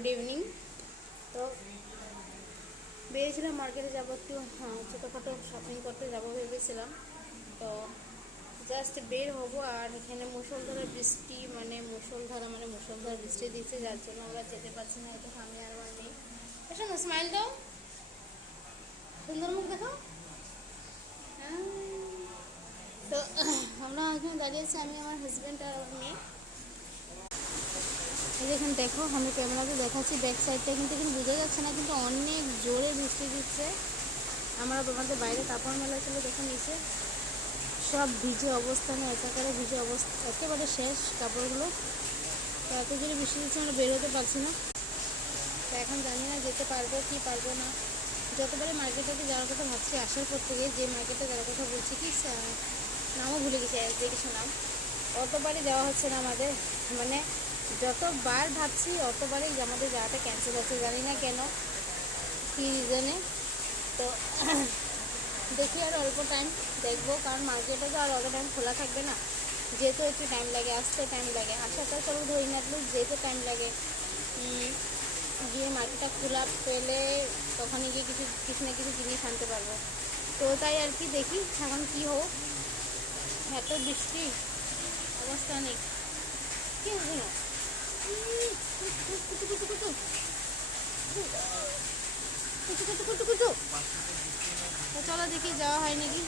Good evening. তো বেরিয়েছিলাম মার্কেটে যাবো একটু, ছোটোখাটো শপিং করতে যাবো ভেবেছিলাম। তো জাস্ট বের হবো, আর এখানে মুষলধারে বৃষ্টি, মুষলধারা বৃষ্টি দিচ্ছে, যার জন্য আমরা যেতে পারছি না। এটা সামনে আর নেই। এসো না, স্মাইল দাও, সুন্দর মুখ দেখো। হ্যাঁ। তো আমরা এখানে দাঁড়িয়েছি, আমি, আমার হাজব্যান্ড আর ওর মেয়ে। এখানে দেখো, আমি ক্যামেরাতে দেখাচ্ছি ব্যাক সাইডটা, কিন্তু এখানে বোঝা যাচ্ছে না, কিন্তু অনেক জোরে বৃষ্টি দিচ্ছে। আমরা তোমাদের বাইরে কাপড় মেলা ছিল, দেখে নিচে সব ভিজে অবস্থানে, একাকারে ভিজে অবস্থা, একেবারে শেষ কাপড়গুলো। তো এত জোরে বৃষ্টি দিচ্ছে, আমরা বেরোতে পারছি না। তো এখন জানি না যেতে পারবো কি পারবো না। যতবারই মার্কেটে যাওয়ার কথা ভাবছি আসার পর থেকে, যে মার্কেটে যাওয়ার কথা বলছি, কি নামও ভুলে গেছি, যে কিছু নাম, অতবারই যাওয়া হচ্ছে না আমাদের। মানে যতবার ভাবছি অতবারই আমাদের যাওয়াটা ক্যান্সেল হচ্ছে, জানি না কেন, কী রিজনে। তো দেখি আর অল্প টাইম দেখবো, কারণ মার্কেটে তো আর অত টাইম খোলা থাকবে না, যেহেতু একটু টাইম লাগে, আসতে টাইম লাগে, আসাটা চলো ধরি না, যেহেতু টাইম লাগে, গিয়ে মার্কেটটা খোলা পেলে তখনই গিয়ে কিছু না কিছু জিনিস আনতে পারবো। তো তাই আর কি, দেখি এখন কী হোক। এত বৃষ্টি, অবস্থা নেই। কি হচ্ছে না, কুচু কুচু কুচু কুচু কুচু কুচু কুচু কুচু। তো চলো দেখি যাওয়া হয় নাকি।